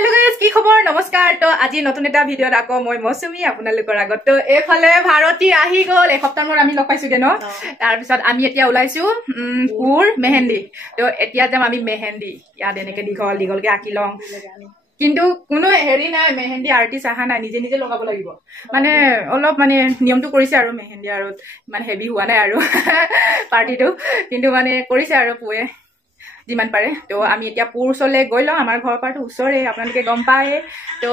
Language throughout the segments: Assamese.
हेलो गाइस কি খবৰ নমস্কাৰ তো আজি নতুন এটা ভিডিঅত আকৌ মই মৌসুমী আপোনালোকৰ আগত তো এফালে ভাৰতী আহি গল এসপ্তাহ মৰ আমি লগ পাইছো কেন তাৰ পিছত আমি এতিয়া ওলাইছো পুৰ মেহেন্দি তো এতিয়া যাম আমি মেহেন্দি ইয়াত এনেকে দীঘলকে আঁকি লং কিন্তু কোনো হেৰি নাই মেহেন্দি আৰ্টিষ্ট আহা নাই নিজে নিজে লগাব লাগিব মানে অলপ মানে নিয়মটো কৰিছে আৰু মেহেন্দি আৰু মানে হেভি হোৱা নাই আৰু পাৰ্টিটো কিন্তু মানে কৰিছে আৰু পুৱে जिमान पारे तो आमी এতিয়া পুৰ চলে গইলো আমাৰ ঘৰ পাৰটো উছৰে আপোনালোকে গম পায় তো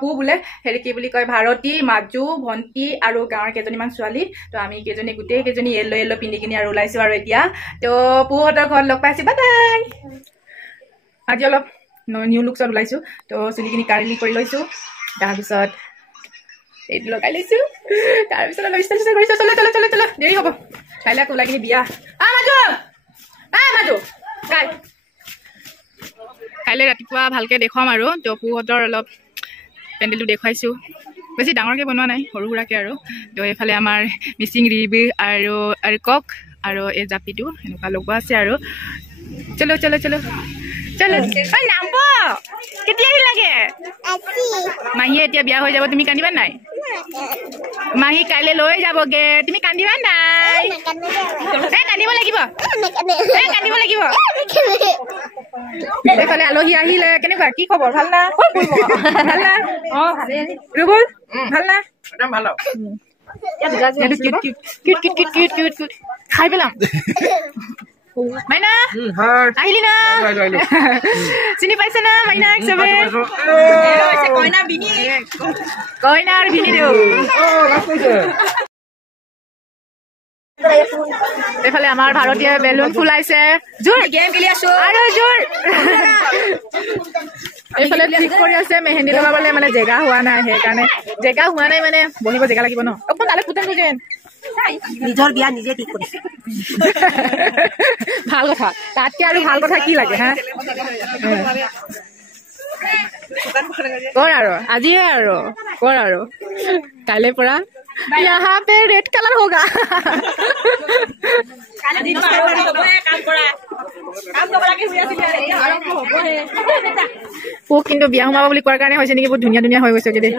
পু বুলে হেৰি কি বুলি কয় ভাৰতী মাজু ভন্টি আৰু গাঁৱৰ কেজনীমান ছোৱালী তো আমি কেজনী গুটে কেজনী येलो পিন্ধি কিনি আৰু ওলাইছো আৰু এতিয়া তো পুহতৰ ঘৰ লগ পাইছি বাই বাই আজি অলপ নিউ লুকছত ওলাইছো তো চুলিখিনি কাৰ্লি কৰি লৈছো তাৰ পিছত এই লগাই লৈছো তাৰ পিছত অলপ ষ্টাইল কৰিছো চলে চলে চলে চলে দেৰি হ'ব কাইলে আকৌ লাগিনি বিয়া মাজু মাজু কাইলৈ ৰাতিপুৱা ভালকে দেখুৱাম আৰু তো পুহতৰ অলপ পেণ্ডেলটো দেখুৱাইছো বেছি ডাঙৰকে বনোৱা নাই সৰু সুৰাকে আৰু তো এইফালে আমাৰ মিচিং ৰিবি আৰু কক আৰু এই জাপিটো এনেকুৱা লগোৱা আছে আৰু চলো চলো চলো চলো ঐ নাম্ব কেতিয়া আহি লাগে মাহীয়ে এতিয়া বিয়া হৈ যাব তুমি কান্দিবা নাই মাহী কাইলৈ লৈ যাবগে তুমি কান্দিবা নাই কান্দিব লাগিব কান্দিব লাগিব এইফালে আলহী আহিলে কেনেকুৱা কি খবৰ ভাল না ভাল না ৰুবুল ভাল না একদম ভাল খাই পেলাম মাইনা আহিলি না চিনি পাইছে না মাইনা চবে কইনা আৰু ভিনি দিও এইফালে আমাৰ ভাৰতীয় বেলুন ফুলাইছে জোৰ গেম খেলি আছো আৰু জোৰ এইফালে ঠিক কৰি আছে মেহেন্দি লগাবলে মানে জেগা হোৱা নাই সেইকাৰণে জেগা হোৱা নাই মানে বহিব জেগা লাগিব ন অকণ তালে ফুটান যেন নিজৰ বিয়া নিজে ঠিক কৰিছে ভাল কথা তাতকে আৰু ভাল কথা কি লাগে হা কৰ আৰু আজিয়ে আৰু কৰ আৰু কাইলৈ পৰা यहाँ पे रेड कलर होगा কিন্তু বিয়া সোমাব বুলি কোৱাৰ কাৰণে হৈছে নেকি বহুত ধুনীয়া ধুনীয়া হৈ গৈছে দেই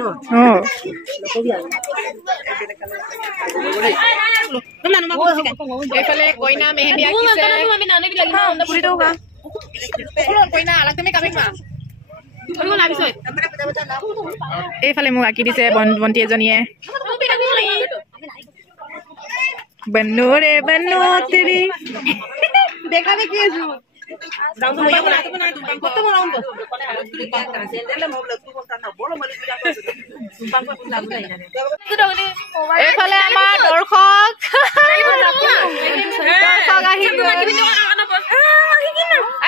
এইফালে কইনা মেহেন্দি আঁকিছে কইনা আলাগ তুমি কামিং মা এইফালে মোক আঁকি দিছে বন্তি এজনীয়ে বনো ৰে বনো তেৰি দেখা দেখি আছো এইফালে আমাৰ দৰ্শক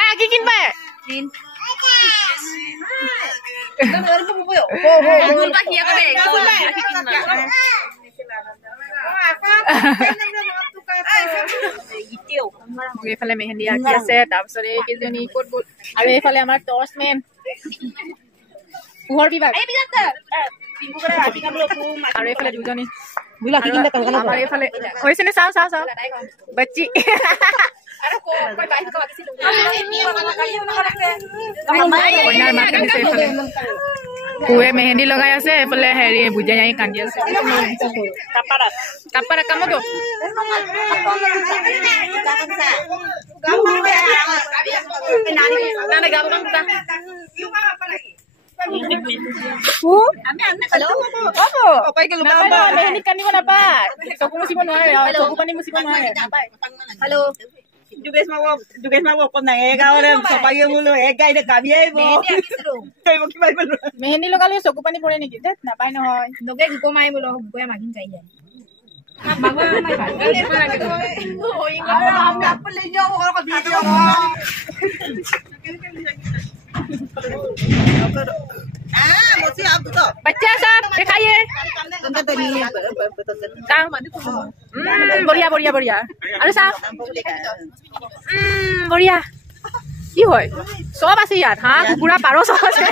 আঁকি কিনবা এইফালে মেহেন্দি আঁকি আছে তাৰপিছত এইকেইজনী ক'ত গ'ল আৰু এইফালে আমাৰ টৰ্চমেন পোহৰ বিভাগ আৰু এইফালে দুজনী আমাৰ এইফালে হৈছে নে চাওঁ চাওঁ চাওঁ বাচ্চি পুৱে মেহেন্দি লগাই আছে এইফালে হেৰি বুজাই আহি কান্দি আছে কাপাৰা কামতো কান্দিব নাপায় চকু মুচিব নোৱাৰে চকু পানী মুচিব নোৱাৰে Juges mau pon nang gaore sapaye mulo ek gaide kabiye bo mo ki bai bolu mehendi logale soku pani pore niki det na pai noy doge guko mai mulo guko magin jai jai magwa mai bai hoinga hum aap le jao aur ka video मोसी आप तो बच्चा साहब दिखाइए बढ़िया बढ़िया बढ़िया अरे साहब बढ़िया কি হয় সব আছে ইয়াত হাঁ কুকুৰা পাৰ সব আছে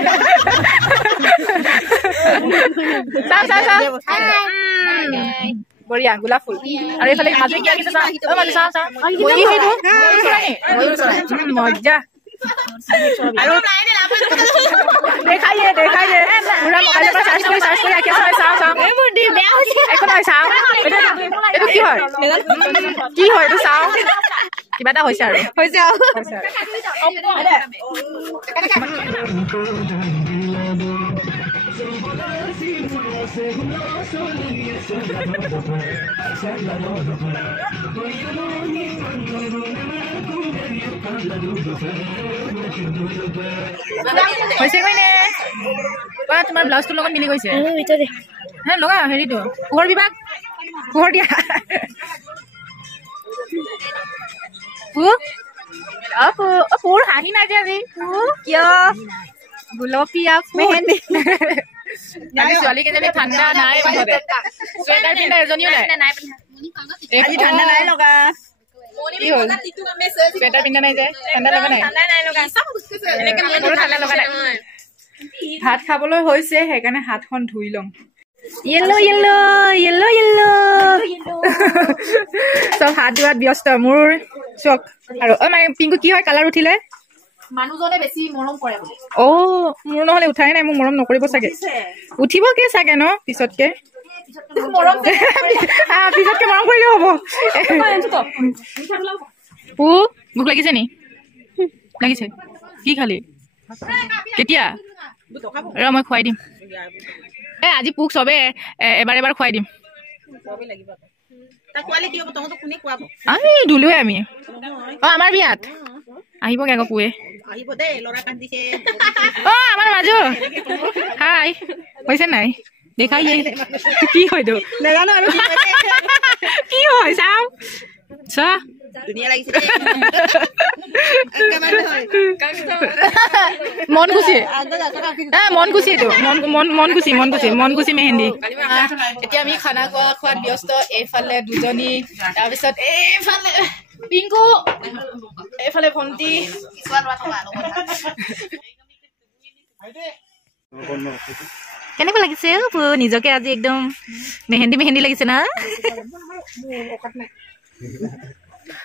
बढ़िया गुलाब फूल अरे এইফালে মাজে কি আকিছে চা মাজে চা চা ময়ূৰ সেইটো ময়ূৰ চৰাই মজা আৰু দেখাই দে পুৰা মোবাইলৰ পৰা চাৰ্চ কৰি ৰাখি আছো চাওঁ একো নহয় চাওঁ এইটো কি হয় এইটো চাওঁ কিবা এটা হৈছে আৰু হৈছে কৈনে তোমাৰ ব্লাউজটোৰ লগত মিলি গৈছে হে লগা হেৰিটো পোহৰ বিভাগ পোহৰ দিয়া পোৰ হাঁহি নাই যে আজি কিয় গুলপীয়া মেহেন্দি ছোৱালী কেইজনী ঠাণ্ডা নাই চুৱেটাৰ পিন্ধা এজনীও নাই ঠাণ্ডা নাই লগা কি হ'ল চুৱেটাৰ পিন্ধা নাই যে ঠাণ্ডা লগা নাই ঠাণ্ডা লগা নাই ভাত খাবলৈ হৈছে সেইকাৰণে হাতখন ধুই লওঁ চব হাত ধোৱাত ব্যস্ত মোৰ চক আৰু পিংকু কি হয় কালাৰ উঠিলে মানুহজনে বেছি মৰম কৰে মোৰ নহলে উঠাই নাই মোক মৰম নকৰিব চাগে উঠিব কি চাগে ন পিছতকে মৰম কৰিলে হ'ব ভোক লাগিছে নি লাগিছে কি খালি কেতিয়া ৰ মই খুৱাই দিম আজি পোক চবে এবাৰ খুৱাই দিম আমি ধুলোৱে আমি আমাৰ বিয়াত আহিবগে আকৌ পুৱে আমাৰ মাজু হাই হৈছে নাই দেখাই কি হয়তো নাজানো আৰু কি হয় চাওঁ চা মন খুচি মেহেন্দি এতিয়া আমি খানা খোৱাত ব্যস্ত এইফালে দুজনী তাৰপিছত এইফালে পিংকু এইফালে ভণ্টি কেনেকুৱা লাগিছে নিজকে আজি একদম মেহেন্দি লাগিছে না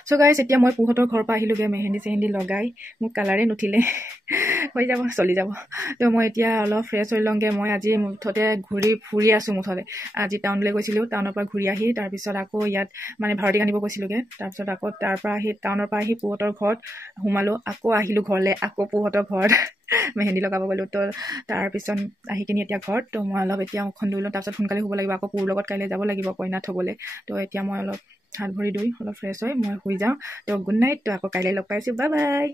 চ' গাইছ এতিয়া মই পুহঁতৰ ঘৰৰ পৰা আহিলোগৈ মেহেন্দি লগাই মোক কালাৰে নুঠিলে হৈ যাব চলি যাব তো মই এতিয়া অলপ ফ্ৰেছ হৈ লওঁগৈ মই আজি মুঠতে ঘূৰি ফুৰি আছোঁ মুঠতে আজি টাউনলৈ গৈছিলোঁ টাউনৰ পৰা ঘূৰি আহি তাৰপিছত আকৌ ইয়াত মানে ভাৰতী আনিব গৈছিলোঁগৈ তাৰপিছত আকৌ তাৰ পৰা আহি টাউনৰ পৰা আহি পুহঁতৰ ঘৰত সোমালোঁ আকৌ আহিলোঁ ঘৰলৈ আকৌ পুহঁতৰ ঘৰত মেহেন্দি লগাব গ'লোঁ তো তাৰপিছত আহি কিনি এতিয়া ঘৰত তো মই অলপ এতিয়া মুখখন ধুই লওঁ তাৰপিছত সোনকালে শুব লাগিব আকৌ পুৰ লগত কাইলৈ যাব লাগিব কইনা থ'বলৈ তো এতিয়া মই অলপ হাত ভৰি ধুই অলপ ফ্ৰেছ হৈ মই শুই যাওঁ তো গুড নাইট তো আকৌ কাইলৈ লগ পাইছোঁ বাই বাই